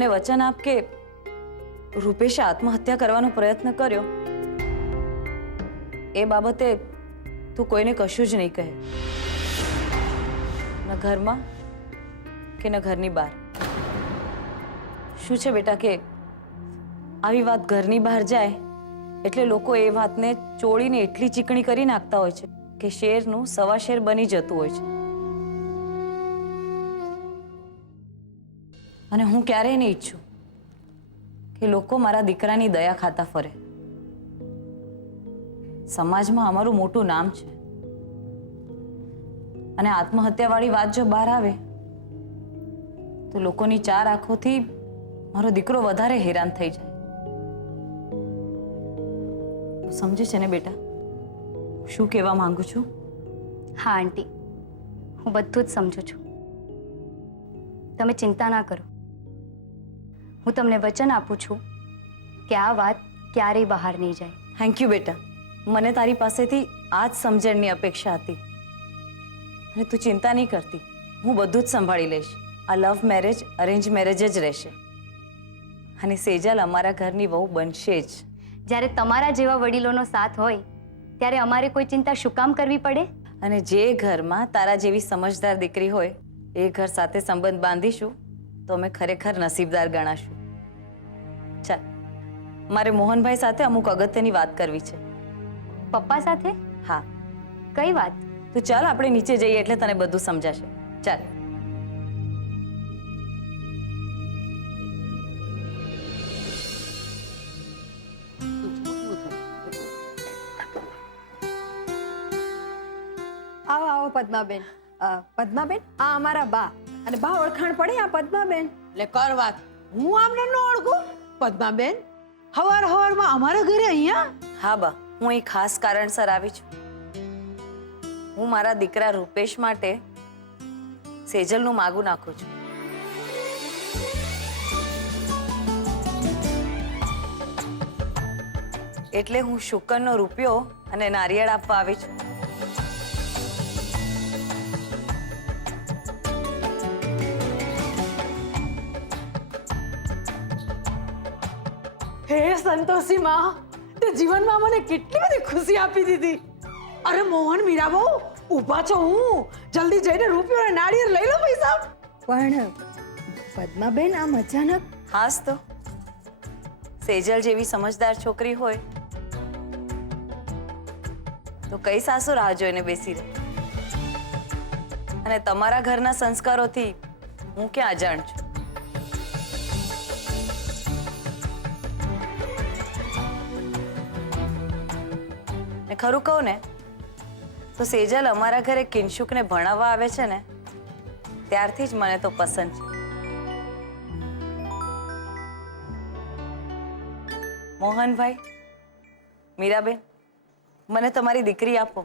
મને વચન આપ કે રૂપેશે આત્મહત્યા કરવાનો પ્રયત્ન કર્યો એ બાબતે તું કોઈને કશું જ નહીં કહે, ન ઘરમાં કે ન ઘરની બહાર. શું છે બેટા કે આવી વાત ઘરની બહાર જાય એટલે લોકો એ વાતને ચોળીને એટલી ચીકણી કરી નાખતા હોય છે કે શેરનું સવા શેર બની જતું હોય છે. અને હું ક્યારેય નહીં ઈચ્છું કે લોકો મારા દીકરાની દયા ખાતા ફરે. સમાજમાં અમારું મોટું નામ છે અને આત્મહત્યાવાળી વાત જો બહાર આવે તો લોકોની ચાર આંખોથી મારો દીકરો વધારે હેરાન થઈ જાય. તું સમજે છે ને બેટા શું કહેવા માંગુ છું? હા આંટી, હું બધું જ સમજુ છું. તમે ચિંતા ના કરો. હું તમને વચન આપું છું કે આ વાત ક્યારેય બહાર નહીં જાય. થેન્ક યુ બેટા, મને તારી પાસેથી આ જ સમજણની અપેક્ષા હતી. અને તું ચિંતા નહીં કરતી, હું બધું જ સંભાળી લઈશ. આ લવ મેરેજ અરેન્જ મેરેજ જ રહેશે અને સેજલ અમારા ઘરની વહુ બનશે જ. જ્યારે તમારા જેવા વડીલોનો સાથ હોય ત્યારે અમારે કોઈ ચિંતા શું કામ કરવી પડે? અને જે ઘરમાં તારા જેવી સમજદાર દીકરી હોય એ ઘર સાથે સંબંધ બાંધીશું તો અમે ખરેખર નસીબદાર ગણાશું. ચાલ, મારે મોહનભાઈ સાથે અમુક અગત્યની વાત કરવી છે. પપ્પા સાથે? હા. કઈ વાત? તું ચાલ, આપણે નીચે જઈએ એટલે તને બધું સમજાશે. ચાલ. આવો આવો પદ્માબેન. પદ્માબેન, આ અમારા બા. અને બા ઓળખાણ પડે આ પદ્માબેન? લે કર વાત. હું આમને ન ઓળખું? પદ્માબેન હવાર હવારમાં અમારા ઘરે અહીંયા? હા બા, હું અહીં ખાસ કારણસર આવી છું. હું મારા દીકરા રૂપેશ માટે સેજલનું માગું નાખું છું. એટલે હું શુકરનો રૂપિયો અને નારિયેળ આપવા આવી છું. હે સંતોષી માં, તે જીવનમાં મને કેટલી બધી ખુશી આપી દીધી. અરે મોહન, મીરાબહુ ઊભા છો? હું જલ્દી જઈને રૂપિયો અને નાળિયેર લઈ લો પૈસા. પણ પદ્માબેન આમ અચાનક? હાસ તો સેજલ જેવી સમજદાર છોકરી હોય તો કઈ સાસુ રાહ જોઈને બેસી રહે? અને તમારા ઘરના સંસ્કારોથી હું ક્યાં અજાણ છું? ને ખરું કહું ને તો સેજલ અમારા ઘરે કિંશુકને ભણાવવા આવે છે ને ત્યારથી જ મને તો પસંદ છે. મોહનભાઈ, મીરાબેન, મને તમારી દીકરી આપો.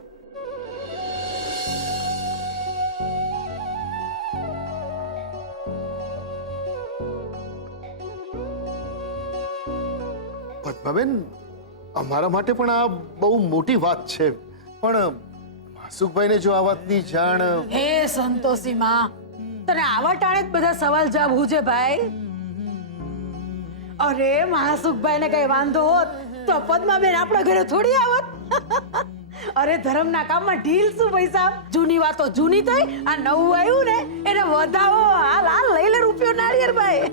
પદ્માબેન, અમારા માટે પણ આ બહુ મોટી વાત છે. પણ માસુકભાઈને જો આ વાતની જાણ... હે સંતોષી માં, તને આવા ટાણે જ બધા સવાલ જવાબ હુજે ભાઈ. અરે મહાસુખભાઈ ને કઈ વાંધો હોત તો પદ્માબેન આપણા ઘરે થોડી આવત. અરે ધર્મના કામમાં ઢીલ શું પૈસા? જૂની વાતો જૂની થઈ, આ નવું આવ્યું ને એને વધાવો. હાલ હાલ લઈ લે રૂપિયો નાળિયેર ભાઈ.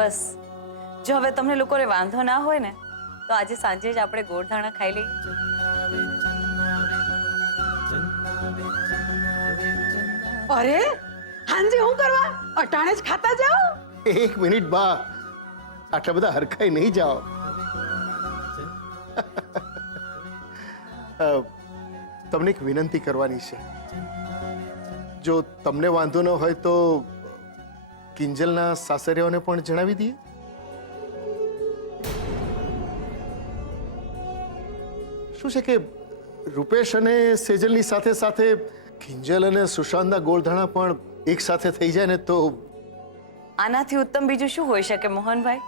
બસ, જો હવે તમને લોકોને વાંધો ના હોય ને તો આજે સાંજે જ આપણે ગોળધાણા ખાઈ લઈએ. અરે હાંજે હું કરવા? અટાણે જ ખાતા જાઓ. એક મિનિટ બા, આટલા બધા હરખાઈ નહીં જાઓ. તમને એક વિનંતી કરવાની છે. જો તમને વાંધો ન હોય તો કિંજલના સાસરિયાઓને પણ જણાવી દઈએ. શું છે કે રૂપેશ અને સેજલની સાથે સાથે કિંજલ અને સુશાંતના ગોળધાણા પણ એક સાથે થઈ જાય ને તો આનાથી ઉત્તમ બીજું શું હોઈ શકે મોહનભાઈ?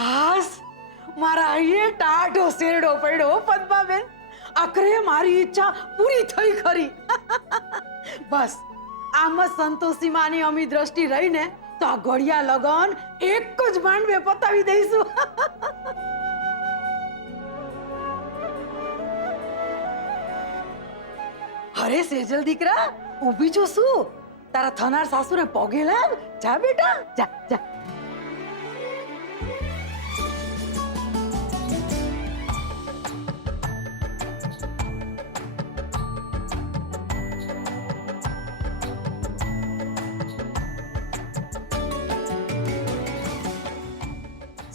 હાસ મારા અહીંયા ટાઢો શેરડો પડ્યો હો, પદ્માબેન. આખરે મારી ઈચ્છા પૂરી થઈ ખરી. બસ આમ જ સંતોષી માની અમી દ્રષ્ટિ રહીને તો આ ઘડિયા લગન એક જ માંડવે પતાવી દઈશું. અરે સેજલ દીકરા, ઊભી છો શું? તારા થનાર સાસુને પગે લાગ. જા બેટા, જા જા.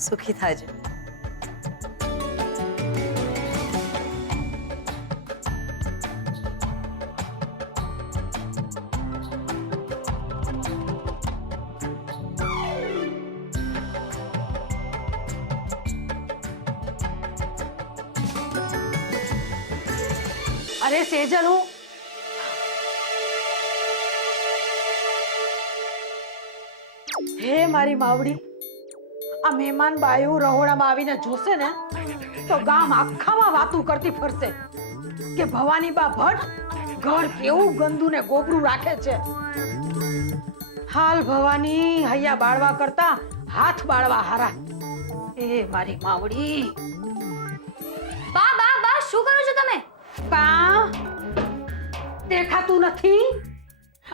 સુખી થાજો. અરે સેજલ, હું હે મારી માવડી, આ મહેમાન બાયું રહોડામાં આવીને જોશે ને તો ગામ આખામાં વાતું કરતી ફરશે કે ભવાની બા ભટ્ટ ઘર કેવું ગંદુ ને ગોબરું રાખે છે. હાલ ભવાની હૈયા બાળવા કરતા હાથ બાળવા હારા. એ મારી માવડી. બા બા બા, શું કરો છો તમે? કા દેખાતું નથી?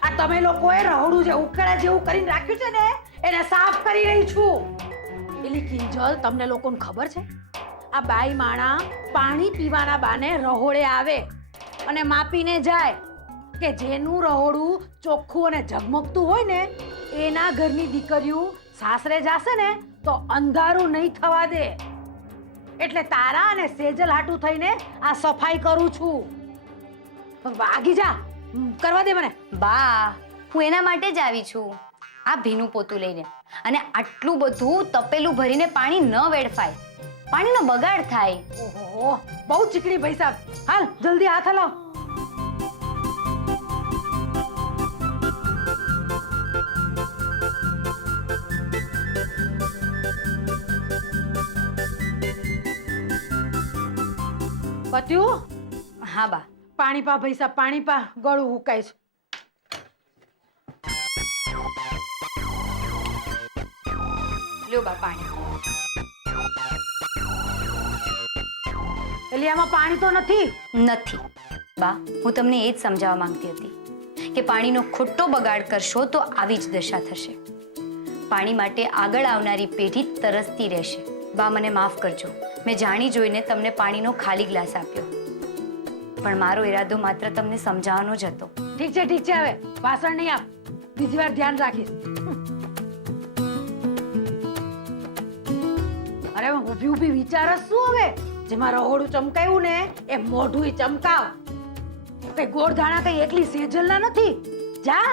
આ તમે લોકોએ રહોડું જે ઉકેળા જેવું કરીને રાખ્યું છે ને એને સાફ કરી રહી છું. એલી કિંજલ, તમને લોકોને ખબર છે આ બાઈ માણા પાણી પીવાના બાને રહોડે આવે અને માપીને જાય કે જેનું રહોડું ચોખ્ખું અને ઝગમગતું હોય ને એના ઘરની દીકરીઓ સાસરે જાશે ને તો અંધારું નહીં થવા દે. એટલે તારા અને સેજલ હાટું થઈને આ સફાઈ કરું છું. વાગી જા, કરવા દે મને. બા, હું એના માટે જ આવી છું, આ ભીનું પોતું લઈને. અને આટલું બધું તપેલું ભરીને પાણી ન વેડફાય, પાણીનો બગાડ થાય. ઓહો, બહુ ચીકણી ભાઈ સાહેબ. હાલ જલ્દી હાથ હલાવ. પત્યું? હા બા. પાણી પા ભાઈ સાહેબ, પાણી પા, ગળું હુકાય છે. લ્યો બા પાણી. એટલે આમાં પાણી તો નથી. નથી બા, હું તમને એ જ સમજાવવા માંગતી હતી કે પાણીનો ખોટો બગાડ કરશો તો આવી જ દશા થશે. પાણી માટે આગળ આવનારી પેઢી તરસતી રહેશે. બા, મને માફ કરજો, મેં જાણી જોઈને તમને પાણીનો ખાલી ગ્લાસ આપ્યો, પણ મારો ઈરાદો માત્ર તમને સમજાવવાનો જ હતો. ઠીક છે ઠીક છે, હવે વાસણ નહીં આપ, બીજી વાર ધ્યાન રાખીશ. અરે ઊભી ઊભી વિચારસ શું હવે? જેમાં રહોડું ચમકાયું ને એ મોઢું ચમકાવ. કઈ ગોળધાણા કઈ એકલી સેજલના નથી. જા,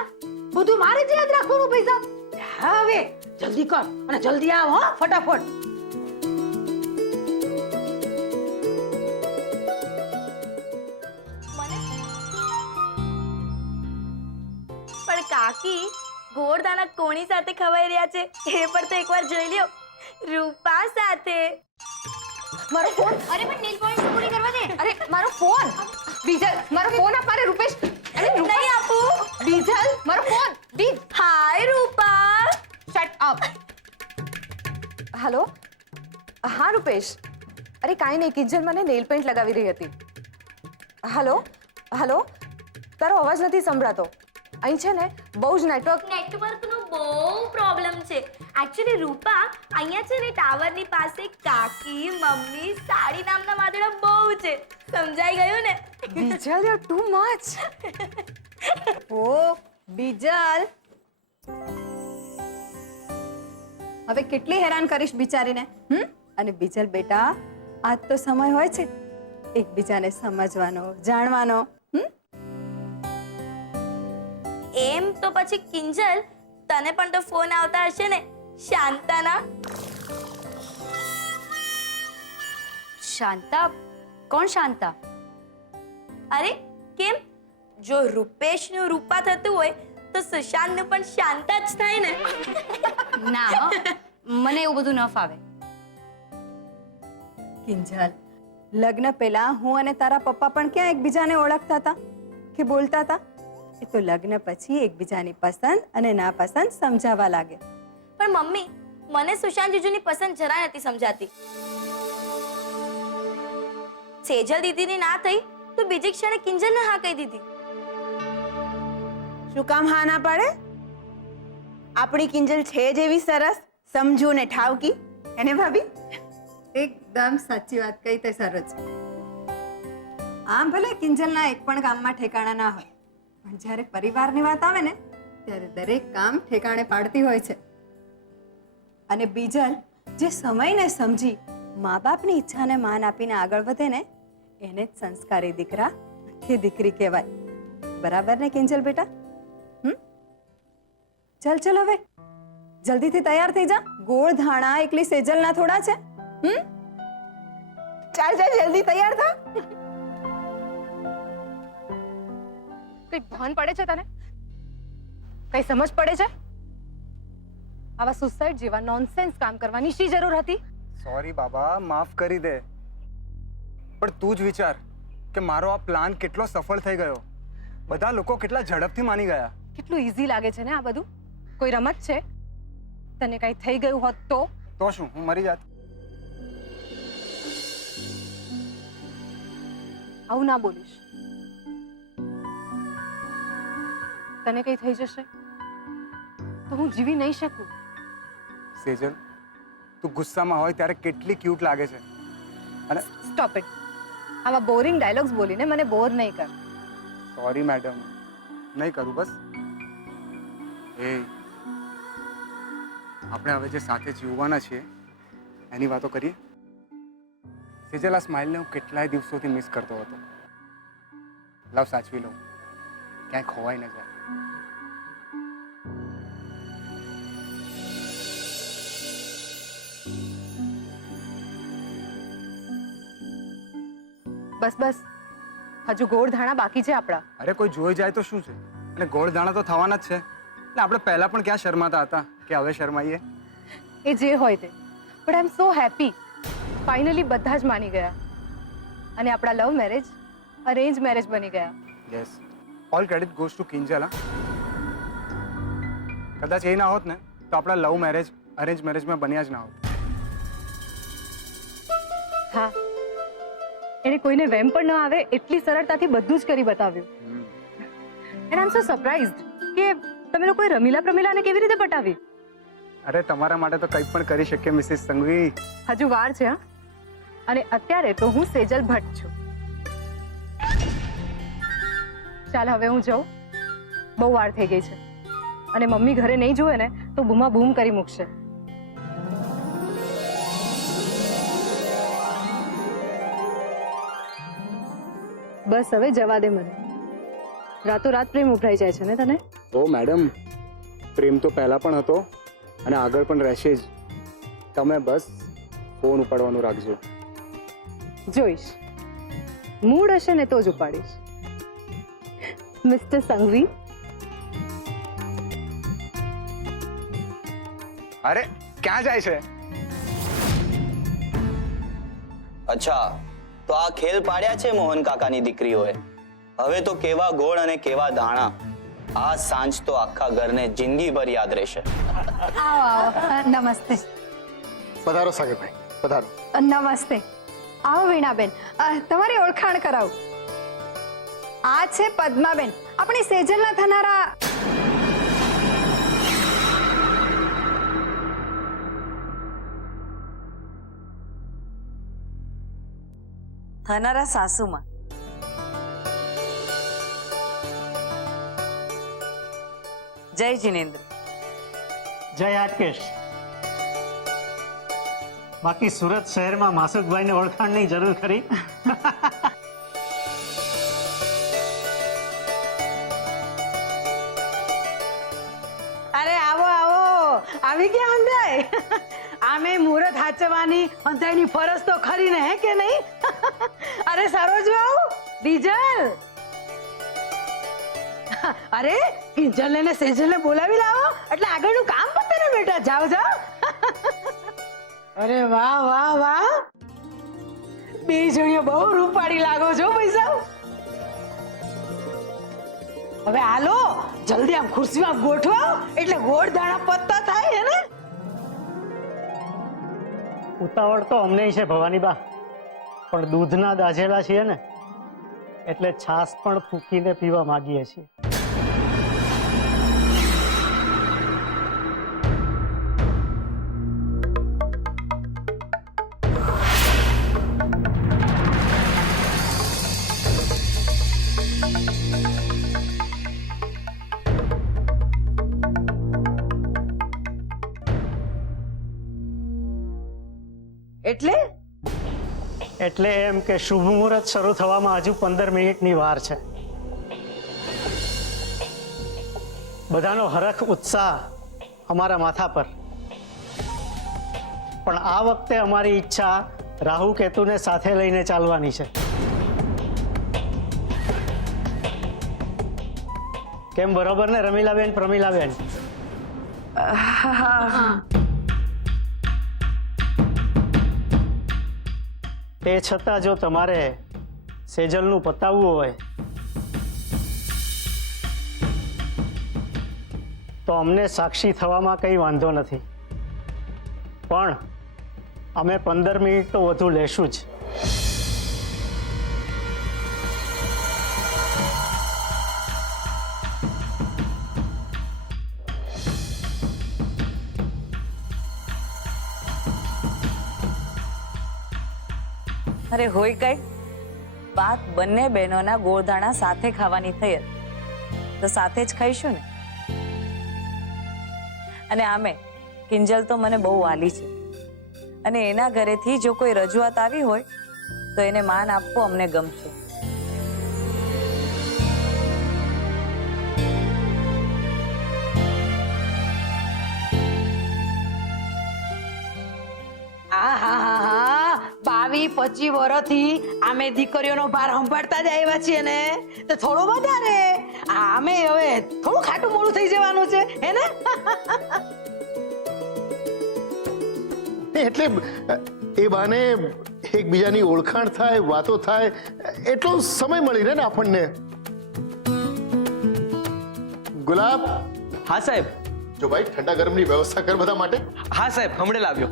બધું મારે જ યાદ રાખવાનું પૈસા. જા હવે જલ્દી કર અને જલ્દી આવ હો, ફટાફટ. પણ કાકી, ગોળદાણા કોની સાથે ખવાઈ રહ્યા છે એ પણ તો એકવાર જોઈ લ્યો. રૂપા સાથે. મારો ફોન. અરે પણ નેલ પોલિશ પૂરી કરવા દે. અરે મારો ફોન. બીજલ, મારો ફોન આપ. મારે રૂપેશ. અરે નહીં આપું. બીજલ, મારો ફોન. દી. Hi Rupa. Shut up. Hello. હા રૂપેશ. અરે કાંઈ નહીં, કિંજલ મને નેલ પેન્ટ લગાવી રહી હતી. હેલો હેલો, તારો અવાજ નથી સંભળાતો. અહીં છે ને બહુ જ નેટવર્કનો બહુ પ્રોબ્લેમ છે. એકચ્યુઅલી રૂપા, અહીંયા છે ને ટાવરની પાસે કાકી, મમ્મી, સાડી નામના વાદળા બહુ છે. સમજાઈ ગયું ને? Bijal, you too much. ઓ બીજલ, હવે કેટલી હેરાન કરીશ બિચારીને. અને બીજલ બેટા, આજ તો સમય હોય છે એકબીજાને સમજવાનો, જાણવાનો. એમ તો પછી કિંજલ, તને પણ તો ફોન આવતા હશે ને શાંતાના? શાંતા, કોણ શાંતા? અરે કેમ, જો રૂપેશનું રૂપા થતું હોય તો સુશાંતનું પણ શાંતા જ થાય ને. ના હો, મને એવું બધું ન ફાવે. કિંજલ, લગ્ન પહેલા હું અને તારા પપ્પા પણ ક્યાં એકબીજાને ઓળખતા હતા કે બોલતા હતા? એ તો લગ્ન પછી એકબીજાની પસંદ અને નાપસંદ સમજાવવા લાગે. પણ મમ્મી, મને સુશાંત જીજુની પસંદ જરા નથી સમજાતી. સેજલ દીદીની ના થઈ તો બીજી ક્ષણે કિંજલને હા કહી દીધી. શું કામ હા ના પાડે? આપણી કિંજલ છે જેવી સરસ, સમજુ ને ઠાવકી, એને ભાભી? એકદમ સાચી વાત કહી તે સરસ. આમ ભલે કિંજલના એક પણ કામમાં ઠેકાણા ના હોય, પણ જ્યારે પરિવારની વાત આવે ને ત્યારે દરેક કામ ઠેકાણે પાડતી હોય છે. અને બીજલ જે સમયને સમજી મા બાપની ઈચ્છાને માન આપીને આગળ વધે ને એને જ સંસ્કારી દીકરા કે દીકરી કહેવાય. બરાબર ને કિંજલ બેટા? ચલ ચલ હવે જલ્દીથી તૈયાર થઈ જા. ગોળ ધાણા એકલી સેજલના થોડા છે. ચાલ ચાલ જલ્દી તૈયાર થા. કઈ ભાન પડે છે તને? કઈ સમજ પડે છે? આવા સુસાઇડ જેવા નોનસેન્સ કામ કરવાની શી જરૂર હતી? સોરી બાબા, માફ કરી દે. પણ તું જ વિચાર કે મારો આ પ્લાન કેટલો સફળ થઈ ગયો. બધા લોકો કેટલા ઝડપથી માની ગયા. કેટલું ઈઝી લાગે છે ને આ બધું. કોઈ રમત છે? તને કઈ થઈ ગયું હોત તો? તો શું, હું મરી જાત? આવું ના બોલીશ. તને કઈ થઈ જશે તો હું જીવી નહીં શકું. સેજલ, તું ગુસ્સામાં હોય ત્યારે કેટલી ક્યુટ લાગે છે. અને સ્ટોપ ઇટ. આવા બોરિંગ ડાયલોગ્સ બોલીને મને બોર નહીં કર. સોરી મેડમ, નહીં કરું બસ. એ આપણે હવે જે સાથે જીવવાના છીએ એની વાતો કરીએ. સેજલ, આ સ્માઇલને હું કેટલાય દિવસોથી મિસ કરતો હતો. લાવ સાચવી લઉં, ક્યાંય ખોવાઈ ન જાય. બસ બસ, હજુ ગોળ ધાણા બાકી છે આપણા. અરે કોઈ જોઈ જાય તો શું છે? અને ગોળ દાણા તો થવાના જ છે. એટલે આપણે પહેલા પણ ક્યાં શરમાતા હતા કે હવે શરમાઈએ? એ જે હોય તે, but I am so happy. Finally બધા જ માની ગયા અને આપણા લવ મેરેજ અરેન્જ મેરેજ બની ગયા. Yes, all credit goes to Kinjal. કદાચ એ ના હોત ને તો આપણા લવ મેરેજ અરેન્જ મેરેજમાં બન્યા જ ના હોત. હા, એને કોઈને વેમ પણ ન આવે એટલી સરળતાથી બધું જ કરી બતાવ્યું. And I am so surprised કે તમે લોકોએ રમીલા પ્રમીલાને કેવી રીતે પટાવી. અરે તમારા માટે તો કંઈ પણ કરી શકીએ મિસિસ સંઘવી. હજુ વાર છે. હા, અને અત્યારે તો હું સેજલ ભટ્ટ છું. ચાલ હવે હું જાઉં, બહુ વાર થઈ ગઈ છે અને મમ્મી ઘરે નહીં જોવે ને તો બૂમા બૂમ કરી મૂકશે. બસ હવે જવા દે મને. રાતોરાત પ્રેમ ઉભરાઈ જાય છે ને તને? ઓ મેડમ, પ્રેમ તો પહેલા પણ હતો અને આગળ પણ રહેશે જ. તમે બસ ફોન ઉપાડવાનું રાખજો. જોઈશ, મૂડ હશે ને તો જ ઉપાડીશ. મિસ્ટર સંઘવી. અરે ક્યાં જાય છે? અચ્છા, તો આ ખેલ પાડ્યા છે મોહન કાકાની દીકરીઓએ. હવે તો કેવા ગોળ અને કેવા ધાણા. આ સાંજ તો આખા ઘરને જિંદગીભર યાદ રહેશે. આવો આવો. નમસ્તે. પધારો સાગરભાઈ, પધારો. નમસ્તે. આવો વીણાબેન, તમારી ઓળખાણ કરાવું. આ છે પદ્માબેન, આપણી સેજલના થનારા. થનારા સાસુમાં. જય જિનેન્દ્ર. જય હાટકેશ. બાકી સુરત શહેરમાં માસુકભાઈને ઓળખાણની જરૂર ખરી? અરે આવો આવો, આવી ગયા અંધાઈ. આમે મુહૂર્ત હાચવાની અંધાઈની ફરજ તો ખરી ને, હે કે નહીં? અરે સરોજ બાબુ, ડીઝલ. અરે કિંજલ ને સેજલ ને બોલાવી લાવો એટલે આગળનું કામ પતે ને બેટા. જાઓ જાઓ. અરે વાહ વાહ વાહ, બે જણીઓ બહુ રૂપાળી લાગો છો પૈસા. હવે હાલો જલ્દી આમ ખુરશીમાં ગોઠવાઓ એટલે ગોળ દાણા પત્તા થાય હે ને. ઉતાવળ તો અમને છે ભવાનીબા, પણ દૂધના દાઝેલા છીએ ને એટલે છાશ પણ ફૂંકીને પીવા માંગીએ છીએ. એટલે એમ કે શુભ મુહૂર્ત શરૂ થવામાં હજુ 15 મિનિટની વાર છે. બધાનો હરખ ઉત્સાહ અમારા માથા પર, પણ આ વખતે અમારી ઈચ્છા રાહુ કેતુને સાથે લઈને ચાલવાની છે. કેમ, બરોબર ને રમીલાબેન, પ્રમીલાબેન? તે છતાં જો તમારે સેજલનું પતાવવું હોય તો અમને સાક્ષી થવામાં કંઈ વાંધો નથી, પણ અમે 15 મિનિટ તો વધુ લેશું જ. અરે હોય કઈ વાત બંને બહેનોના ગોળધાણા સાથે ખાવાની થઈ તો સાથે જ ખાઈશું ને. અને આમે કિંજલ તો મને બહુ વાલી છે, અને એના ઘરેથી જો કોઈ રજૂઆત આવી હોય તો એને માન આપવું અમને ગમશે. આહાહા, 22-25 વર્ષથી અમે દીકરીઓનો ભાર સંભાળતા જ આવ્યા છીએ ને, તો થોડું વધારે અમે હવે થોડું ખાટું મોડું થઈ જવાનું છે હે ને. એટલે એ બાને એકબીજાની ઓળખાણ થાય, વાતો થાય, એટલો સમય મળી રહે ને આપણને. ગુલાબ. હા સાહેબ. જો ભાઈ ઠંડા ગરમની વ્યવસ્થા કર બધા માટે. હા સાહેબ, હમણાં લાવ્યો.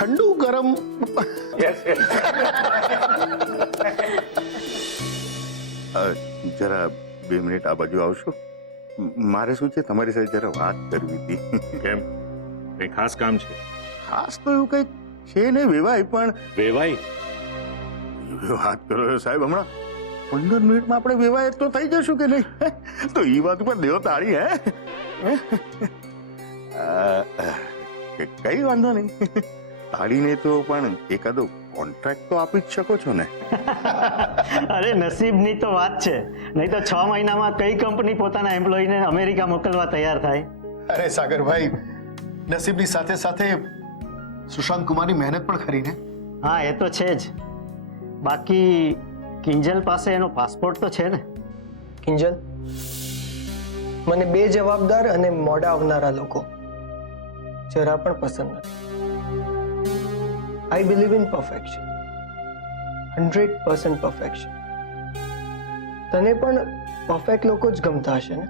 ઠંડુ ગરમ. જરા 2 મિનિટ આ બાજુ આવશો? મારે શું છે, તમારી સાથે જરા વાત કરવી હતી. કેમ, કઈ ખાસ કામ છે? ખાસ તો એવું કંઈક છે ને વેવાય, પણ વેવાઈ વાત કરો સાહેબ, હમણાં 15 મિનિટમાં આપણે વેવાય તો થઈ જશું કે નહીં? તો એ વાત ઉપર દેવો તાળી. હે કઈ વાંધો નહીં, તાળીને તો પણ એકાદો કોન્ટ્રાક્ટ તો આપી જ શકો છો ને. અરે નસીબની તો વાત છે, નહીં તો 6 મહિનામાં કઈ કંપની પોતાના એમ્પ્લોયને અમેરિકા મોકલવા તૈયાર થાય? અરે સાગરભાઈ, નસીબની સાથે સાથે સુશાંત કુમારની મહેનત પણ ખરી ને. હા, એ તો છે જ. બાકી કિંજલ પાસે એનો પાસપોર્ટ તો છે ને? કિંજલ, મને બે જવાબદાર અને મોડા આવનારા લોકો જરા પણ પસંદ નથી. I believe in perfection. 100% perfection. તને પણ પરફેક્ટ લોકો જ ગમતા હશે ને?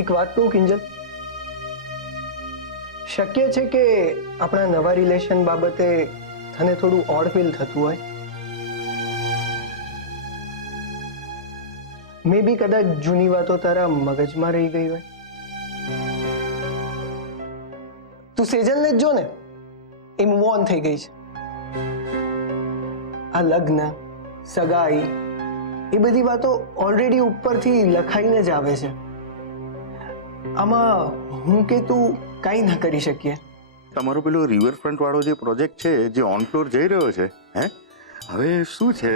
એક વાત કહું કિંજલ, શક્ય છે કે આપણા નવા રિલેશન બાબતે તને થોડું ઓડ ફીલ થતું હોય. મે બી કદાચ જૂની વાતો તારા મગજમાં રહી ગઈ હોય. તું સેજલને જ જો ને, એ મૂવ ઓન થઈ ગઈ છે. આ લગ્ન, સગાઈ, એ બધી વાતો ઓલરેડી ઉપરથી લખાઈને જ આવે છે. આમાં હું કે તું કાંઈ ના કરી શકીએ. તમારો પેલો રિવરફ્રન્ટ વાળો જે પ્રોજેક્ટ છે, જે ઓન ફ્લોર જઈ રહ્યો છે, હે, હવે શું છે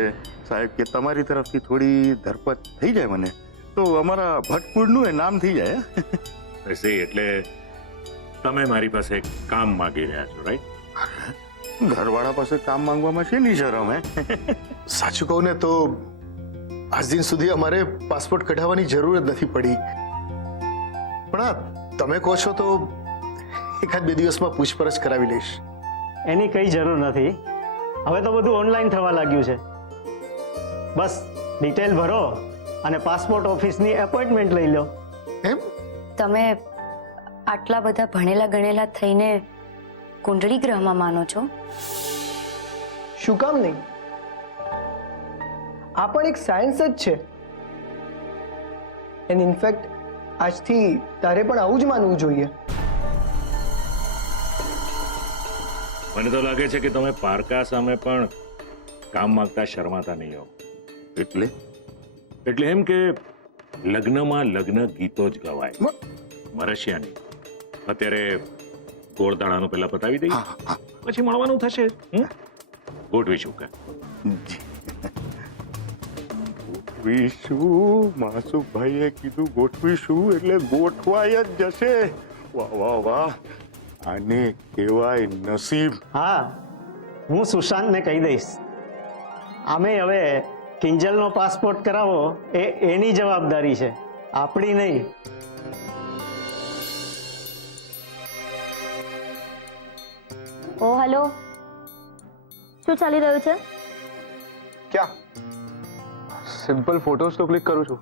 સાહેબ કે તમારી તરફથી થોડી ધરપત થઈ જાય મને તો અમારા ભટકુળનું એ નામ થઈ જાય. સી એટલે તમે મારી પાસે કામ માંગી રહ્યા છો, રાઈટ? ઘરવાળા પાસે કામ માંગવામાં છે નહીં શરમ હે? સાચું કહું ને તો આજ દિન સુધી અમારે પાસપોર્ટ કઢાવવાની જરૂર જ નથી પડી, પણ આ તમે કહો છો તો એકાદ બે દિવસમાં પૂછપરછ કરાવી લઈશ. એની કઈ જરૂર નથી. હવે તો બધું ઓનલાઈન થવા લાગ્યું છે. બસ ડિટેલ ભરો અને પાસપોર્ટ ઓફિસની એપોઇન્ટમેન્ટ લઈ લો. એમ? તમે આટલા બધા ભણેલા ગણેલા થઈને કુંડળી ગ્રહમાં માનો છો? શું કામ નહીં? આ પણ એક સાયન્સ જ છે. એન્ડ ઇનફેક્ટ આજથી તારે પણ આવું જ માનવું જોઈએ. મને તો લાગે છે કે તમે પારકા સામે પણ કામ માંગતા શરમાતા નહીં હો. એટલે એમ કે લગ્નમાં લગ્ન ગીતો જ ગવાય, મરશિયાની. અત્યારે ગોળદાણાનું પહેલા પતાવી દઈએ, પછી મળવાનું થશે. ગોઠવીશું કે ગોઠવીશું? માસુભાઈએ કીધું ગોઠવીશું એટલે ગોઠવાય જ જશે. વાહ વાહ વાહ, આને કહેવાય નસીબ. હા, હું સુશાંતને કહી દઈશ. આમે હવે કિંજલનો પાસપોર્ટ કરાવો એ એની જવાબદારી છે, આપણી નહીં. ઓ હેલો, શું ચાલી રહ્યું છે? ક્યાં? સિમ્પલ ફોટોઝ તો ક્લિક કરું છું.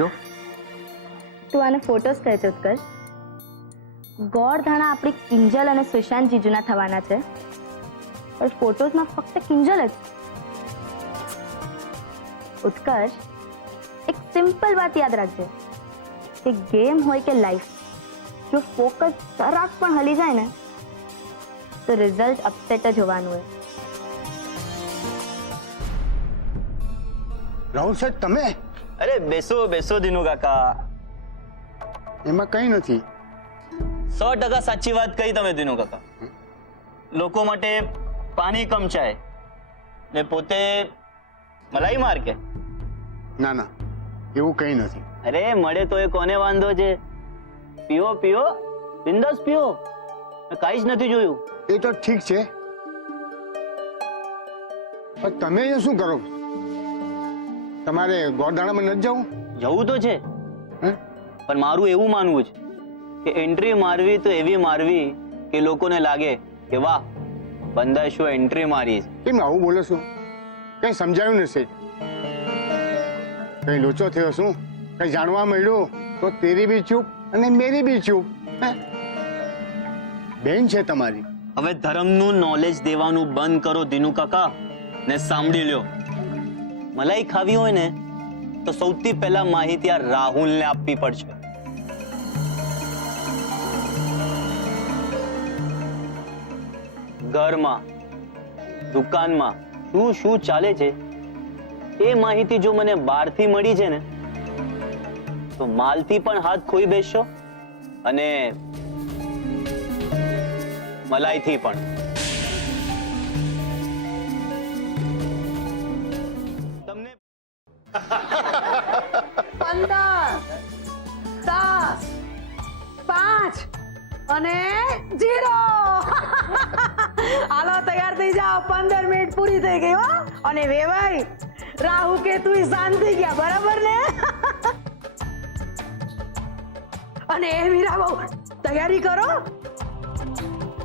જો તું આને ફોટોસ કહે છે ઉત્કર્ષ? ગોળધાણા આપણી કિંજલ અને સુશાંત જીજુના થવાના છે, પણ ફોટોઝમાં ફક્ત કિંજલ જ. ઉત્કર્ષ, એક સિમ્પલ વાત યાદ રાખજે કે ગેમ હોય કે લાઈફ, જો ફોકસ જરાક પણ હલી જાય ને તો રિઝલ્ટ અપસેટ જ હોવાનું હોય. રાહુલ સાહેબ તમે? અરે બેસો બેસો દિનુ કાકા. એમાં કંઈ નથી. 100% સાચી વાત કહી તમે દિનુ કાકા. લોકો માટે પાણી કમ ચાય ને પોતે મલાઈ માર કે? ના ના, એવું કંઈ નથી. અરે મળે તો એ કોને વાંધો છે? પીઓ પીઓ, બિંદાસ પીઓ, કાંઈ જ નથી જોયું. એ તો ઠીક છે, પણ તમે અહીંયા શું કરો? તમારે ગોળદાણામાં નથી જવું? જવું તો છે, પણ મારું એવું માનવું છે કે એન્ટ્રી મારવી તો એવી મારવી કે લોકોને લાગે કે વાહ, બંદા શું એન્ટ્રી મારી છે. કેમ આવું બોલો છો? કઈ સમજાયું નથી. કઈ લોચો થયો શું? કઈ જાણવા મળ્યું તો તેરી બી ચૂપ અને મેરી બી ચૂપ. બેન છે તમારી. હવે ધર્મનું નોલેજ દેવાનું બંધ કરો દિનુ કાકા, ને સાંભળી લ્યો. મલાઈ ખાવી હોય ને તો સૌથી પહેલા માહિતી આ રાહુલને આપવી પડશે. ઘરમાં, દુકાનમાં શું શું ચાલે છે એ માહિતી જો મને બહારથી મળી છે ને તો માલથી પણ હાથ ખોઈ બેસશો અને મલાઈથી પણ. તમને 15 10 5 અને 0. હાલો તૈયાર થઈ જાઓ, 15 મિનિટ પૂરી થઈ ગઈ હો. અને વેવાઈ રાહુ કે તું શાંત થઈ ગયા, બરાબર ને? અને એ મીરા બહુ તૈયારી કરો.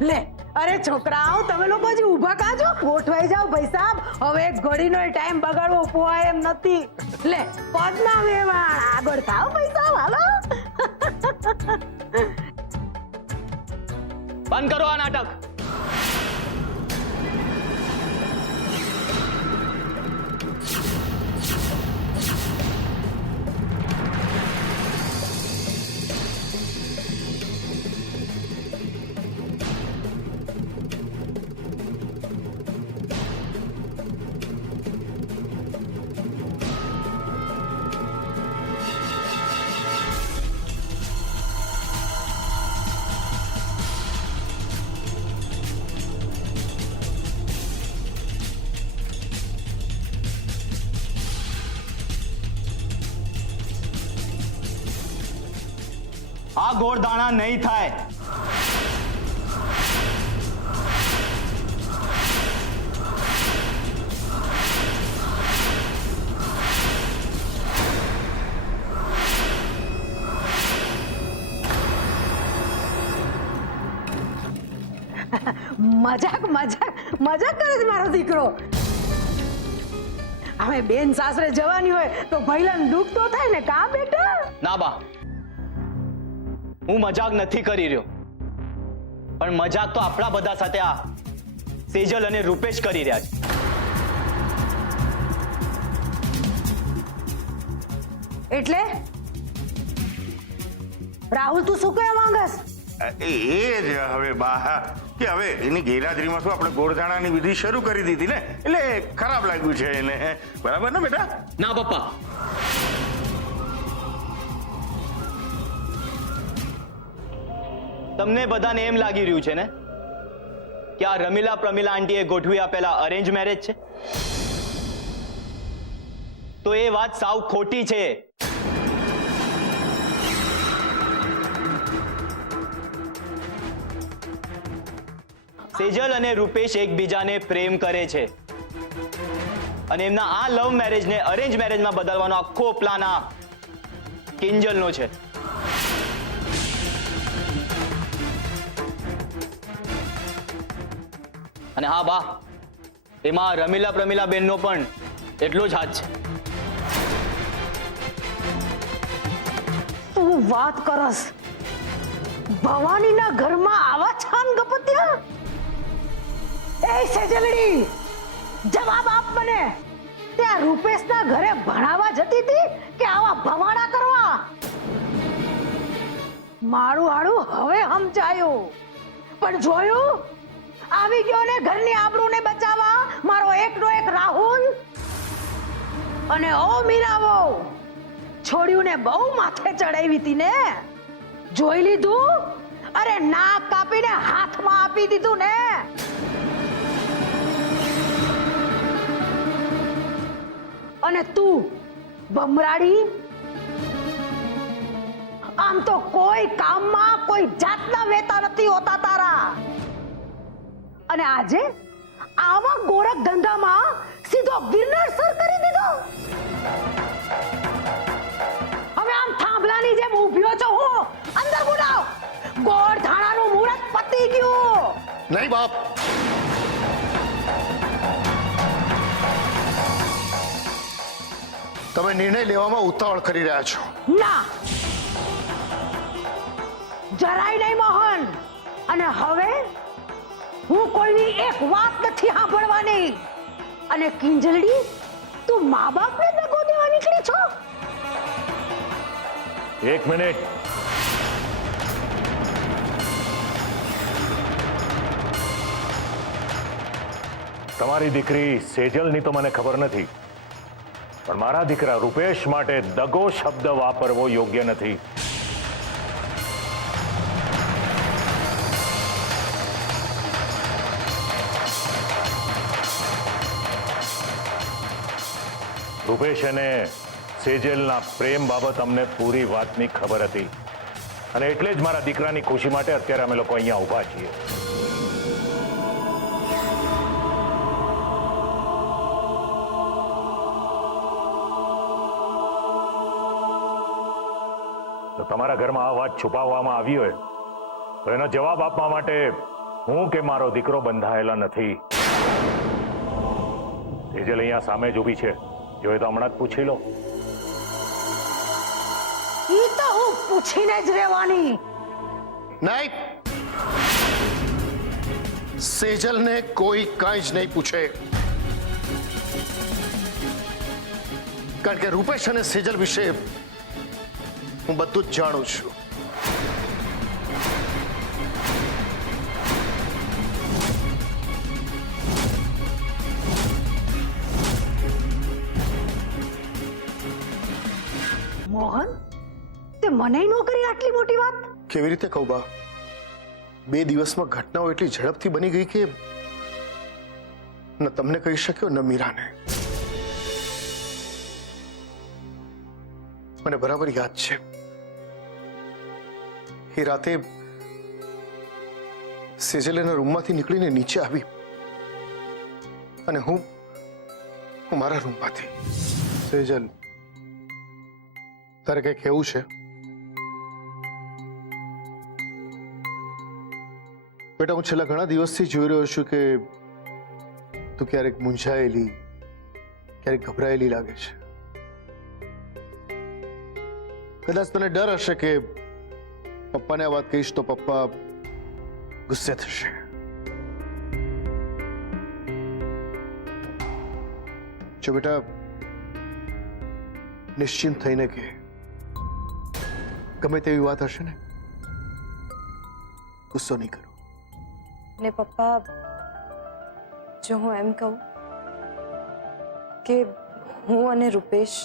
લે, અરે છોકરાઓ તમે લોકો હજી ઊભા કાજો, ગોઠવાઈ જાઓ ભાઈ સાહેબ. હવે એક ઘડીનો ટાઈમ બગાડવો પોહાય એમ નથી. લે પદના વેવાણ આગળ થાવ ભાઈ સાહેબ, હાલો. બંધ કરો આ નાટક. આ ગોળદાણા નહીં થાય. મજાક મજાક મજાક કરે છે મારો દીકરો. હવે બેન સાસરે જવાની હોય તો ભઈલાને દુઃખ તો થાય ને, કા બેટા? ના બા, હું મજાક નથી કરી રહ્યો, પણ મજાક તો આપણા બધા સાથે આ સેજલ અને રૂપેશ કરી રહ્યા છે. એટલે રાહુલ તું શું કહેવા માંગસ? એ જ હવે બા કે હવે એની ગેરહાજરીમાં શું આપણે ગોળધાણાની વિધિ શરૂ કરી દીધી ને, એટલે ખરાબ લાગ્યું છે એને. બરાબર ને બેટા? ના પપ્પા, તમને બધાને એમ લાગી રહ્યું છે ને કે આ રમીલા પ્રમીલા આંટીએ ગોઠવી આપેલા અરેન્જ મેરેજ છે, તો એ વાત સાવ ખોટી છે. સેજલ અને રૂપેશ એકબીજાને પ્રેમ કરે છે અને એમના આ લવ મેરેજને અરેન્જ મેરેજમાં બદલવાનો આખો પ્લાન આ કિંજલનો છે. અને હા બા, એમાં રમીલા પ્રમીલા બેનનો પણ એટલો જ હાથ છે. તું વાત કરસ? ભવાનીના ઘરમાં આવા છાન ગપત્યા? એ સેજલડી, જવાબ આપ મને. ત્યાં રૂપેશના ઘરે ભણાવવા જતી હતી કે આવા ભવાડા કરવા? મારું હાડું હવે સમજાયું, પણ જોયું આવી ગયો ને ઘરની આબરૂને બચાવવા મારો એકનો એક રાહુલ. અને ઓ મીરાવો, છોડ્યુંને બહુ માથે ચડાવી હતી ને, જોઈ લીધું? અરે નાક કાપીને હાથમાં આપી દીધું ને. અને તું બમરાડી, આમ તો કોઈ કામમાં કોઈ જાતના વેતા નથી હોતા તારા. અને આજે આવા ગોરખ ધંધામાં સીધો ગિરનાર સર કરી દીધો. હવે આમ થાંભલાની જેમ ઊભ્યો છો હું, અંદર બોલાવ. ગોળ ધાણાનું મુહૂર્ત પતી ગયું. નહીં બાપ, તમે નિર્ણય લેવામાં ઉતાવળ કરી રહ્યા છો. ના, જરાય નહીં મોહન. અને હવે હું કોઈની એક વાત નથી સાંભળવાની. અને કિંજલડી, તું મા બાપને દગો દેવા નીકળી છો? એક મિનિટ. તમારી દીકરી સેજલની તો મને ખબર નથી, પણ મારા દીકરા રૂપેશ માટે દગો શબ્દ વાપરવો યોગ્ય નથી. રૂપેશ અને સેજલના પ્રેમ બાબત અમને પૂરી વાતની ખબર હતી, અને એટલે જ મારા દીકરાની ખુશી માટે અત્યારે અમે લોકો અહીંયા ઊભા છીએ. તો તમારા ઘરમાં આ વાત છુપાવવામાં આવી હોય તો એનો જવાબ આપવા માટે હું કે મારો દીકરો બંધાયેલા નથી. સેજલ અહીંયા સામે જ ઊભી છે, જોઈએ તો હમણાં જ પૂછી લો. ઈ તો હું પૂછીને જ રહેવાની. નહીં, સેજલને કોઈ કાંઈ જ નહીં પૂછે, કારણ કે રૂપેશ અને સેજલ વિશે હું બધું જ જાણું છું. મોહન, તે મને ન કરી આટલી મોટી વાત? કેવી રીતે કહું બા? 2 દિવસમાં ઘટનાઓ એટલી ઝડપથી બની ગઈ કે ન તમને કહી શક્યો ન મીરાને. મને બરાબર યાદ છે એ રાતે સેજલ એના રૂમમાંથી નીકળીને નીચે આવી અને હું મારા રૂમમાંથી. સેજલ, તારે કઈ કહેવું છે? બેટા, હું છેલ્લા ઘણા દિવસથી જોઈ રહ્યો છું કે તું ક્યારેક મૂંઝાયેલી, ક્યારેક ગભરાયેલી લાગે છે. કદાચ તને ડર હશે કે પપ્પાને આ વાત કહીશ તો પપ્પા ગુસ્સે થશે. જો બેટા, નિશ્ચિંત થઈને કે ગમે તેવી વાત હશે ને, ગુસ્સો નહીં કરો. ને પપ્પા, જો હું એમ કહું કે હું અને રૂપેશ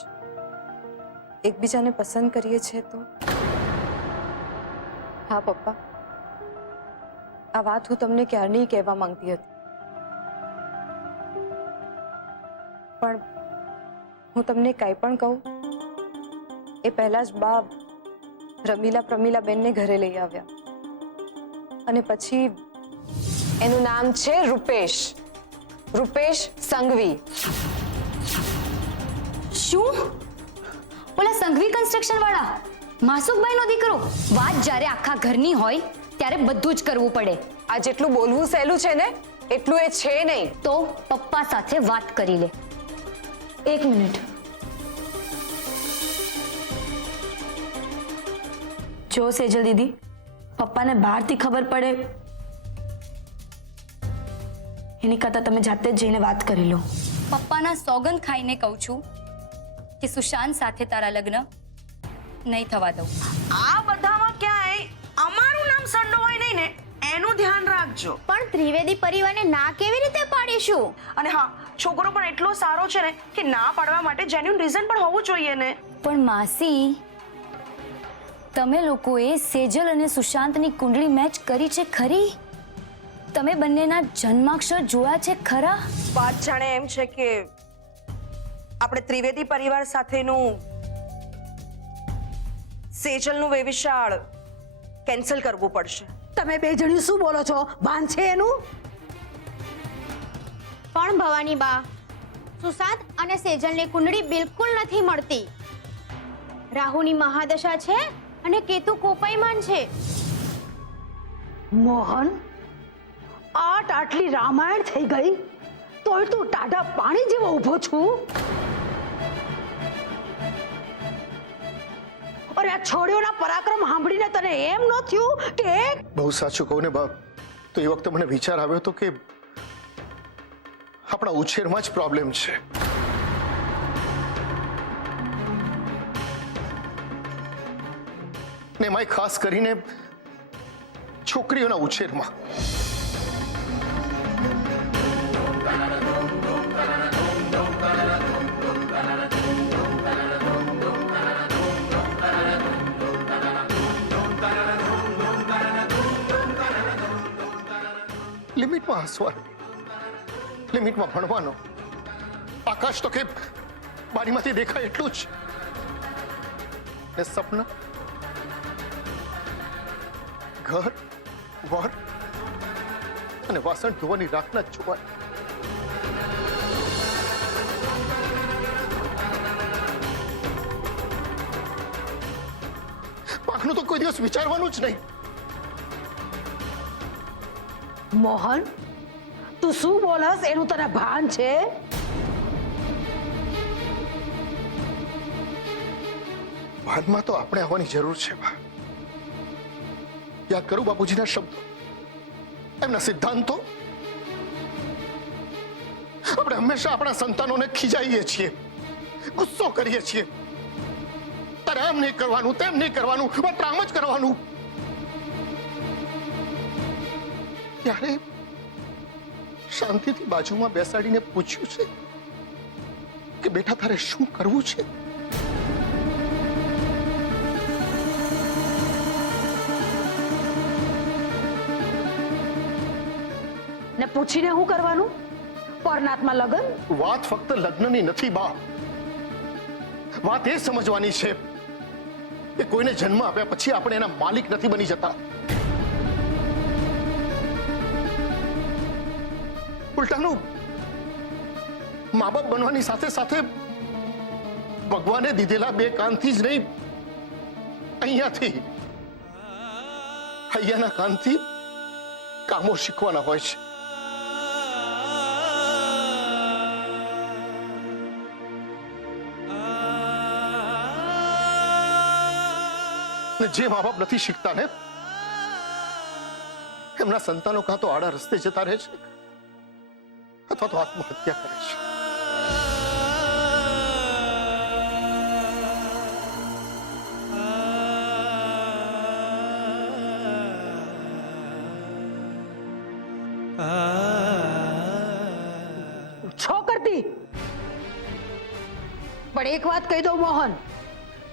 એકબીજાને પસંદ કરીએ છીએ તો? હા પપ્પા, આ વાત હું તમને ક્યારની કહેવા માંગતી હતી, પણ હું તમને કાંઈ પણ કહું એ પહેલા જ બા રમીલા બેનને ઘરે લઈ આવ્યા અને પછી એનું નામ છે રૂપેશ સંઘવી. શું? ઓલા સંઘવી કન્સ્ટ્રક્શન વાળા માસુકભાઈ નો દીકરો? વાત જ્યારે આખા ઘરની હોય ત્યારે બધું જ કરવું પડે. આ જેટલું બોલવું સહેલું છે ને એટલું એ છે નહીં. તો પપ્પા સાથે વાત કરી લે. એક મિનિટ. જો સેજલ દીદી, પપ્પાને બહારથી ખબર પડે એની કરતા તમે જાતે જ જઈને વાત કરી લો. પપ્પાના સોગંદ ખાઈને કહું છું કે સુશાંત સાથે તારા લગ્ન નહીં થવા દઉં. આ બધામાં ક્યાંય અમારું નામ સંડોવાય નહીં ને, એનું ધ્યાન રાખજો. પણ ત્રિવેદી પરિવારને ના કેવી રીતે પાડીશું? અને હા, છોકરો પણ એટલો સારો છે ને કે ના પાડવા માટે જેન્યુઇન રીઝન પણ હોવું જોઈએ ને. પણ માસી, તમે લોકોએ સેજલ અને સુશાંતની કુંડળી મેચ કરી છે ખરી? તમે બંનેના જન્માક્ષર જોયા છે ખરા? વાત જાણે એમ છે કે આપણે ત્રિવેદી પરિવાર સાથેનું સેજલનું વેવિશાળ કેન્સલ કરવું પડશે. તમે બે જણી શું બોલો છો? ભાન છે એનું? પણ ભવાની બા, સુશાંત અને સેજલની કુંડળી બિલકુલ નથી મળતી. રાહુની મહાદશા છે અને કેતુ કોપાયમાન છે. મોહન, આટલી રામાયણ થઈ ગઈ તોય તું ટાઢા પાણી જેવો ઊભો છું. અરે આ છોડીઓના પરાક્રમ સાંભળીને તને એમ ન થયું કે બહુ સાચું કહું ને બાપ, તો એ વખતે મને વિચાર આવ્યો હતો કે આપણા ઉછેરમાં જ પ્રોબ્લેમ છે. ને એમાંય ખાસ કરીને છોકરીઓના ઉછેરમાં. લિમિટમાં હસવાનું, લિમિટમાં ભણવાનો. આકાશ તો કે બારીમાંથી દેખાય એટલું જ. ને સપના, ઘર, વર અને વાસણ ધોવાની રાખના જ જોવા. પાંખનું તો કોઈ દિવસ વિચારવાનું જ નહીં. મોહન, તું શું બોલસ એનું તને ભાન છે? ભાનમાં તો આપણે આવવાની જરૂર છે. યાદ કરું બાપુજીના શબ્દો, એમના સિદ્ધાંતો. આપણે હંમેશા આપણા સંતાનોને ખીજાઈએ છીએ, ગુસ્સો કરીએ છીએ. તારે આમ નહીં કરવાનું, તેમ નહીં કરવાનું, માત્ર આમ જ કરવાનું. ત્યારે શાંતિથી બાજુમાં બેસાડીને પૂછ્યું છે કે બેટા તારે શું કરવું છે? ને પૂછીને શું કરવાનું? પરનાથમાં લગ્ન? વાત ફક્ત લગ્નની નથી બા. વાત એ સમજવાની છે કે કોઈને જન્મ આપ્યા પછી આપણે એના માલિક નથી બની જતા. ઉલટાનું મા બાપ બનવાની સાથે સાથે ભગવાને દીધેલા બે કાનથી જ નહીં, અહીંયાના કાનથી કામો શીખવાના હોય છે. ને જે મા બાપ નથી શીખતા ને એમના સંતાનો કાં તો આડા રસ્તે જતા રહે છે અથવા તો આત્મહત્યા કરે છે. છો કરતી પણ એક વાત કહી દઉં મોહન,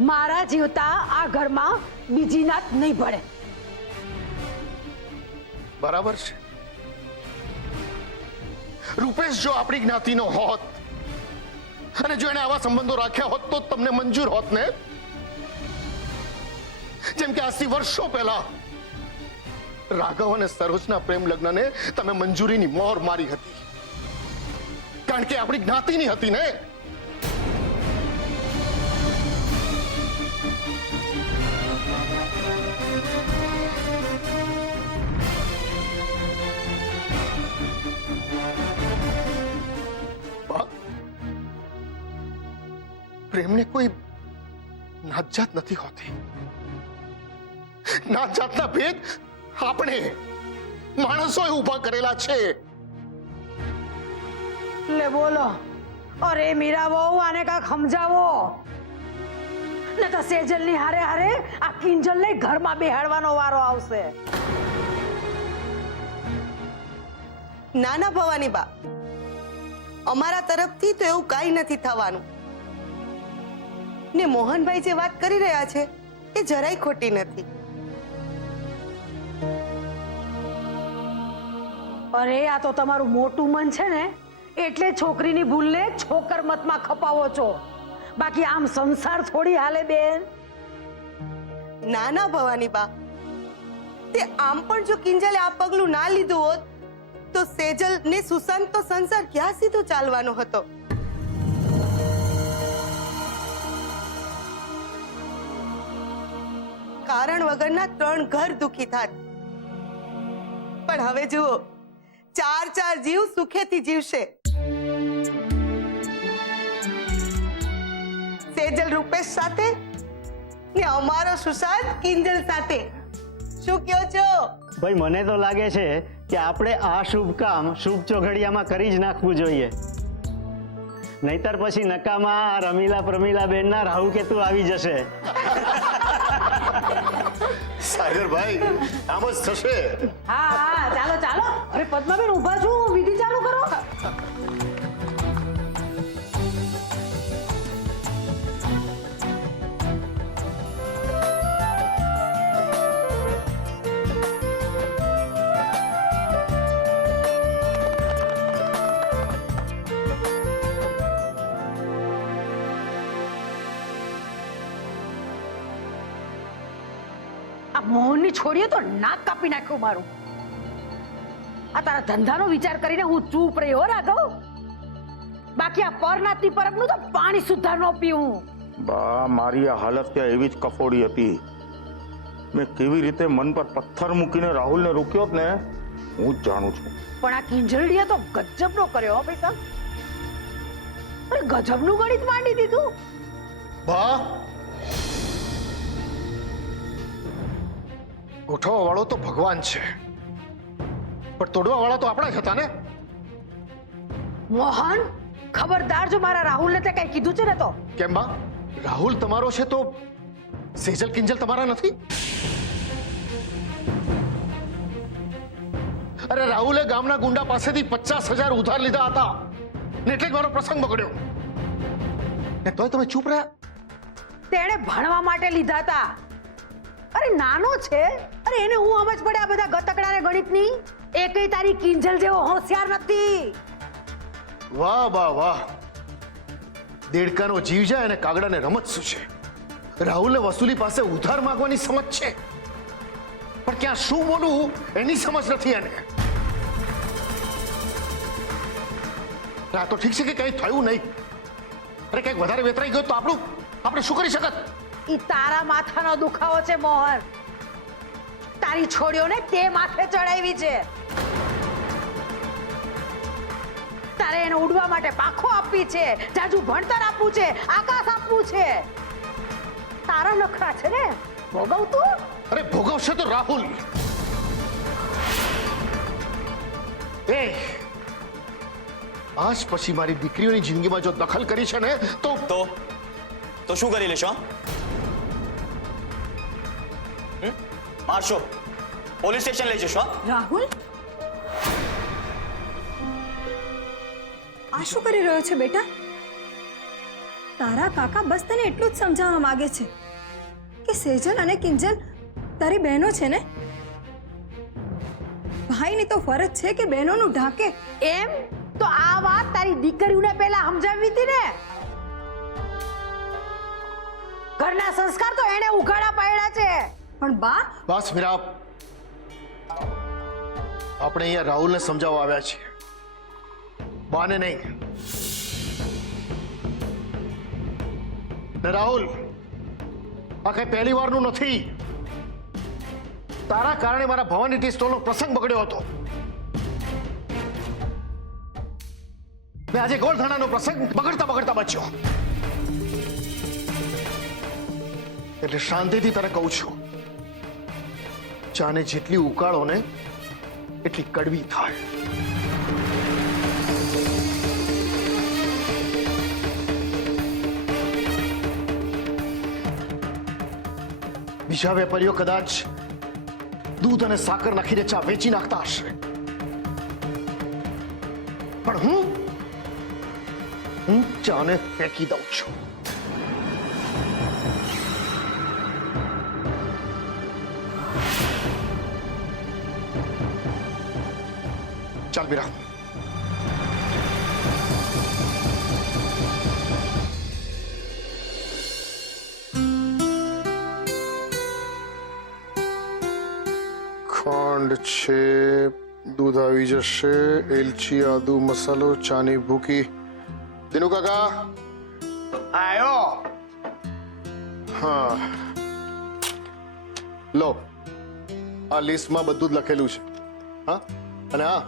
મારા જીવતા આ ઘરમાં બીજી નાત નહીં ભળે. બરાબર છે. રૂપેશ જો આપણી જ્ઞાતિનો હોત અને જો એને આવા સંબંધો રાખ્યા હોત તો તમને મંજૂર હોત ને? જેમ કે આજથી વર્ષો પહેલા રાઘવ અને સરોજના પ્રેમ લગ્નને તમે મંજૂરીની મોહર મારી હતી, કારણ કે આપણી જ્ઞાતિની હતી ને. પ્રેમને કોઈ નાતજાત નથી હોતી. નાતજાતના ભેદ આપણે માણસોએ ઊભા કરેલા છે. લે બોલો, અરે મીરા બહુ આને કાંઈક સમજાવો, ને તો સેજલની હારે હારે આ કિંજલને ઘરમાં બેહાડવાનો વારો આવશે. નાના ભવાની બા, અમારા તરફથી તો એવું કાંઈ નથી થવાનું. ને મોહનભાઈ જે વાત કરી રહ્યા છે એ જરાય ખોટી નથી. અરે આ તો તમારું મોટું મન છે ને એટલે છોકરીની ભૂલને છોકર મતમાં ખપાવો છો, બાકી આમ સંસાર થોડી હાલે બેન. નાના ભવાની બા, તે આમ પણ જો કિંજલે આ પગલું ના લીધું હોત તો સેજલ ને સુશાંત તો સંસાર ક્યાં સીધો ચાલવાનો હતો. કારણ વગરના 3 ઘર દુખી થાત. પણ હવે જુઓ, 4 જીવ સુખેથી જીવશે. સેજલ રૂપેશ સાથે ને અમારો સુશાંત કિંજલ સાથે. શું કહો છો? ભાઈ મને તો લાગે છે કે આપણે આ શુભ કામ શુભ ચોઘડિયામાં કરી જ નાખવું જોઈએ, નહીતર પછી નકામાં આ રમીલા પ્રમીલા બેનના રાહુ કેતુ આવી જશે. સાગરભાઈ આમ જ થશે. હા હા ચાલો ચાલો, અરે પદ્માબેન ઊભા છું, વિધિ ચાલુ કરો. આ મોહનની છોડીએ તો નાક કાપી નાખ્યું મારું. આ તારા ધંધાનો વિચાર કરીને હું ચૂપ રહ્યો રાઘવ, બાકી આ પરનાતની પરબનું તો પાણી સુદ્ધા ન પીવું. બા, મારી આ હાલત ત્યાં એવી જ કફોડી હતી. મેં કેવી રીતે મન પર પથ્થર મૂકીને રાહુલને રોક્યો ને હું જ જાણું છું. પણ આ કિંજલડીએ તો ગજબનો કર્યો હો પૈસા. અરે ગજબનું ગણિત માંડી દીધું. બા, ગોઠવવા વાળો તો ભગવાન છે, પણ તોડવા વાળા તો આપણા જ હતા ને. મોહન, ખબરદાર જો મારા રાહુલને તે કઈ કીધું છે ને તો. કેમ બા? રાહુલ તમારો છે તો સેજલ કિંજલ તમારા નથી? અરે રાહુલે ગામના ગુંડા પાસેથી 50,000 ઉધાર લીધા હતા ને એટલે જ મારો પ્રસંગ બગડ્યો. ને તોય તમે ચૂપ રહ્યા. તેણે ભણવા માટે લીધા હતા. અરે નાનો છે, અરે એને હું સમજ પડે આ બધા ગતકડાને ગણિતની. એકેય તારી કિંજલ જેવો હોશિયાર નથી. વાહ બા વાહ, દેડકાનો જીવ જાય અને કાગડાને રમત શું છે. રાહુલને વસૂલી પાસે ઉધાર માંગવાની સમજ છે, પણ ક્યાં શું બોલવું એની સમજ નથી એને. આ તો ઠીક છે કે કંઈ થયું નહીં, અરે કંઈક વધારે વેતરાઈ ગયું તો આપણે શું કરી શકત? ઈ તારા માથાનો દુખાવો છે મોહન. તારી છોડીઓને તે માથે ચડાવી છે. તારે એને ઉડવા માટે પાંખો આપવી છે, જાજુ ભણતર આપવું છે, આકાશ આપવું છે. તારા નખરા છે ને, ભોગવ તું. અરે ભોગવશે તો રાહુલ. એ આજ પછી મારી દીકરીઓની જિંદગીમાં જો દખલ કરી છે ને તો શું કરી લેશો? મારશો, પોલીસ સ્ટેશન લઈ જશો? રાહુલ, આ શું કરી રહ્યો છે બેટા? તારા કાકા બસ તને એટલું જ સમજાવવા માંગે છે કે સેજલ અને કિંજલ તારી બહેનો છે ને. ભાઈની તો ફરજ છે કે બહેનોનું ઢાંકે. એમ તો આ વાત તારી દીકરીઓને પહેલા સમજાવવી હતી ને. ઘરના સંસ્કાર તો એને ઉઘાડા પાડ્યા છે. પણ બા, બસ મીરા, આપણે અહીંયા રાહુલને સમજાવવા આવ્યા છીએ, બાને નહીં. ને રાહુલ, આ કઈ પહેલી વારનું નથી. તારા કારણે મારા ભવાની ટી સ્ટોલનો પ્રસંગ બગડ્યો હતો, ને આજે ગોળધાણાનો પ્રસંગ બગડતા બગડતા બચ્યો. એટલે શાંતિથી તને કહું છું, ચાને જેટલી ઉકાળો ને એટલી કડવી થાય. બીજા વેપારીઓ કદાચ દૂધ અને સાકર નાખીને ચા વેચી નાખતા હશે, પણ હું ચાને ફેંકી દઉં છું. ચાલ મીરા. ખાંડ છે, દૂધ આવી જશે, એલચી, આદુ, મસાલો, ચાની ભૂકી. દિનુ કાકા આયો. હા, લો, આ લિસ્ટમાં બધું જ લખેલું છે. હા, અને હા,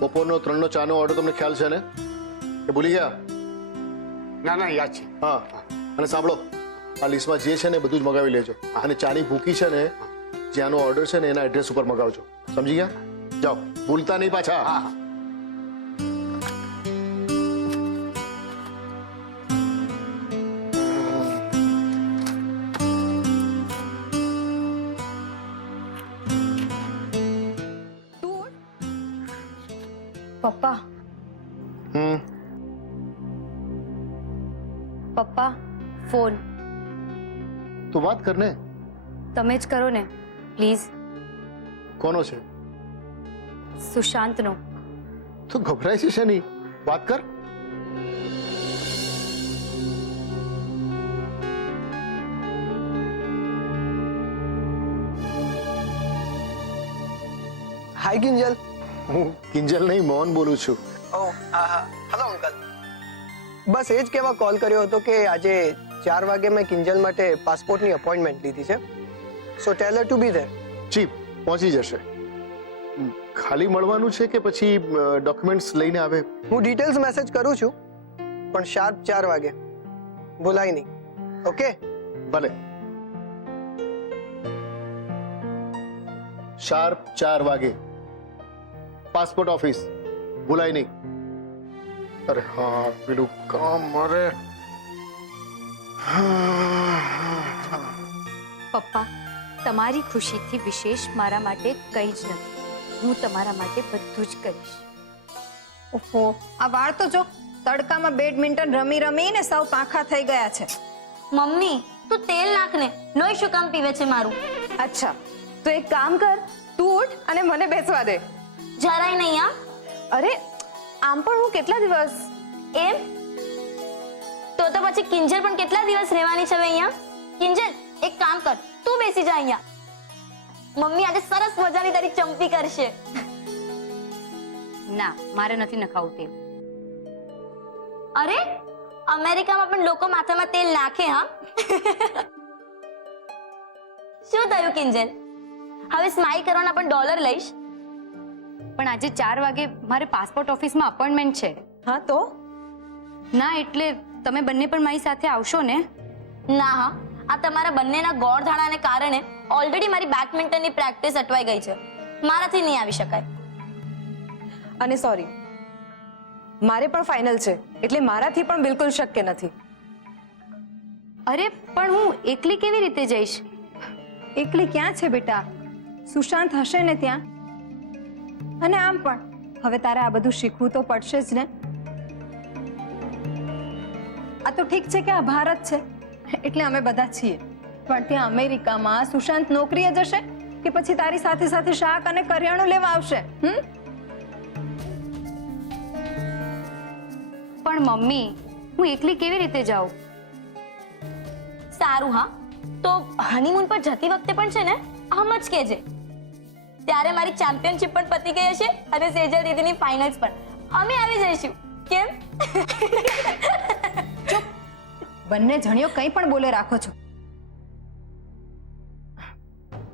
બપોરનો 3નો ચાનો ઓર્ડર તમને ખ્યાલ છે ને, કે ભૂલી ગયા? ના યાદ છે. હા, અને સાંભળો, આ લિસ્ટમાં જે છે ને બધું જ મગાવી લેજો, અને ચાની ભૂકી છે ને જ્યાંનો ઓર્ડર છે ને એના એડ્રેસ ઉપર મગાવજો. સમજી ગયા? જાઓ, ભૂલતા નહીં પાછા. હા. પપ્પા, પપ્પા, ફોન. તો વાત કર ને. તમે જ કરો ને પ્લીઝ. કોનો છે? સુશાંતનો. તો ગભરાય છે શેની? વાત કર. હાય કિંજલ. હું કિંજલ નહીં, મોહન બોલું છું. ઓહ, હા, હેલો અંકલ. બસ એ જ કહેવા કોલ કર્યો હતો કે આજે 4 વાગે મેં કિંજલ માટે પાસપોર્ટની અપોઇન્ટમેન્ટ લીધી છે. સો ટેલ હર ટુ બી ધેર. જી, પહોંચી જશે. ખાલી મળવાનું છે કે પછી ડોક્યુમેન્ટ્સ લઈને આવે? હું ડિટેલ્સ મેસેજ કરું છું, પણ શાર્પ 4 વાગે ભૂલાય નહીં. ઓકે? ભલે. શાર્પ 4 વાગે પાસપોર્ટ ઓફિસ, ભૂલાય નહીં. અરે હા, પેલું કામ મારે. પપ્પા, તમારી ખુશીથી વિશેષ મારા માટે કંઈ જ નથી. હું તમારા માટે બધું જ કરીશ. ઓહો, આ વાળ તો જો, તડકામાં બેડમિન્ટન રમી રમીને સૌ પાંખા થઈ ગયા છે. મમ્મી, તું તેલ નાખ ને. લોહી શું કામ પીવે છે મારું? અચ્છા, તો એક કામ કર, તું ઉઠ અને મને બેસવા દે. જરાય નહીં. આ અરે, આમ પણ હું કેટલા દિવસ. એમ તો પછી કિંજલ પણ કેટલા દિવસ રહેવાની છે હવે અહીંયા? કિંજલ એક કામ કર, તું બેસી જા અહીંયા. મમ્મી આજે સરસ મજાની તારી ચંપી કરશે. ના, મારે નથી નખાવું તેલ. અરે અમેરિકામાં પણ લોકો માથામાં તેલ નાખે હા. શું થયું કિંજલ? હવે સ્માઈલ કરવાના પણ ડોલર લઈશ? પણ આજે 4 વાગે મારે પાસપોર્ટ ઓફિસમાં અપોઇન્ટમેન્ટ છે. હા તો ના એટલે તમે બંને પણ મારી સાથે આવશો ને? ના હા, આ તમારા બંનેના ગોળધાણાને કારણે ઓલરેડી મારી બેડમિન્ટનની પ્રેક્ટિસ અટવાઈ ગઈ છે. મારાથી નહીં આવી શકાય. અને સોરી, મારે પણ ફાઇનલ છે એટલે મારાથી પણ બિલકુલ શક્ય નથી. અરે પણ હું એકલી કેવી રીતે જઈશ? એકલી ક્યાં છે બેટા? સુશાંત હશે ને ત્યાં. અને આમ પણ હવે તારે આ બધું શીખવું તો પડશે જ ને. આ તો ઠીક છે કે આ ભારત છે એટલે અમે બધા છીએ, પણ ત્યાં અમેરિકામાં સુશાંત નોકરીએ જશે કે પછી તારી સાથે સાથે શાક અને કરિયાણું લેવા આવશે? પણ મમ્મી, હું એકલી કેવી રીતે જાઉં? સારું હા, તો હનીમૂન પર જતી વખતે પણ છે ને આમ જ કહેજે. ત્યારે મારી ચેમ્પિયનશિપ પણ પતી ગઈ હશે અને સેજલ દીદીની ફાઇનલ્સ પણ. અમે આવી જઈશું. કેમ? બંને જણીઓ કંઈ પણ બોલે રાખો છો.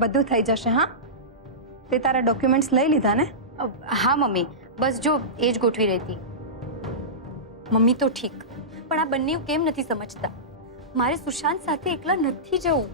બધું થઈ જશે હા. તે તારા ડોક્યુમેન્ટ્સ લઈ લીધા ને? હા મમ્મી, બસ જો એ જ ગોઠવી રહી હતી. મમ્મી તો ઠીક, પણ આ બંને કેમ નથી સમજતા? મારે સુશાંત સાથે એકલા નથી જવું.